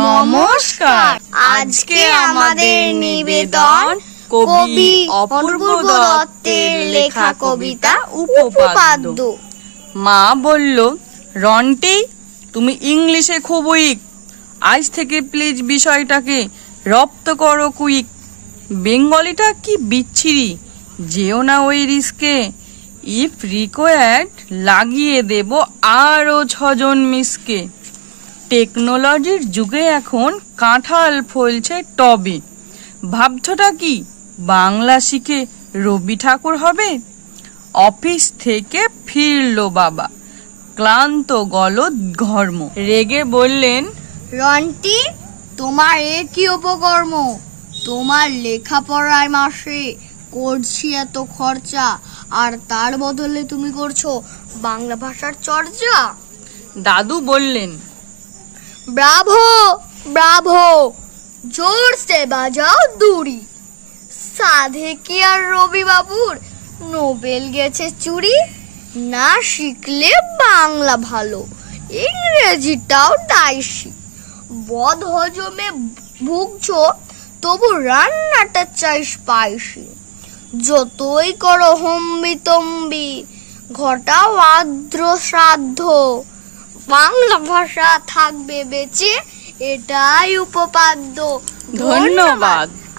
নমস্কার। আজকে আমাদের নিবেদন কবি অপূর্ব দত্তের লেখা কবিতা উপপাদ্য। মা বলল, রন্টি তুমি ইংলিশে খুব উইক, আজ থেকে প্লিজ বিষয়টাকে রপ্ত করো কুইক। বেঙ্গলিটা কি বিচ্ছিরি, যেও না ওই রিস্কে, ইফ রিকোয়ার্ড লাগিয়ে দেব আরও 6 জন মিসকে। টেকনোলজির যুগে এখন কাঁঠাল ফলছে টবে, ভাবছটা কি বাংলা শিখে রবি ঠাকুর হবে? অফিস থেকে ফিরলো বাবা, ক্লান্ত গলদ ঘর্ম, রেগে বললেন, রন্টি তোমার এ কি উপকর্ম? তোমার লেখাপড়ায় মাসে করছি এত খরচা, আর তার বদলে তুমি করছো বাংলা ভাষার চর্চা। দাদু বললেন, ব্রাভো ব্রাভো, জোর সে বাজাও দুরি। সাধে কি আর রবি বাবুর নোবেল গেছে চুরি? না শিখলে বাংলা ভালো, ইংরেজিটাও দাইশি। বদ হজমে ভুগছো, তবু রান্নাটা চাই স্পাইসি। যতই করো হম্বি তম্বি, ঘটাও আদ্র শ্রাদ্ধ, বাংলা ভাষা থাকবে বেঁচে, এটাই উপপাদ্য। ধন্যবাদ।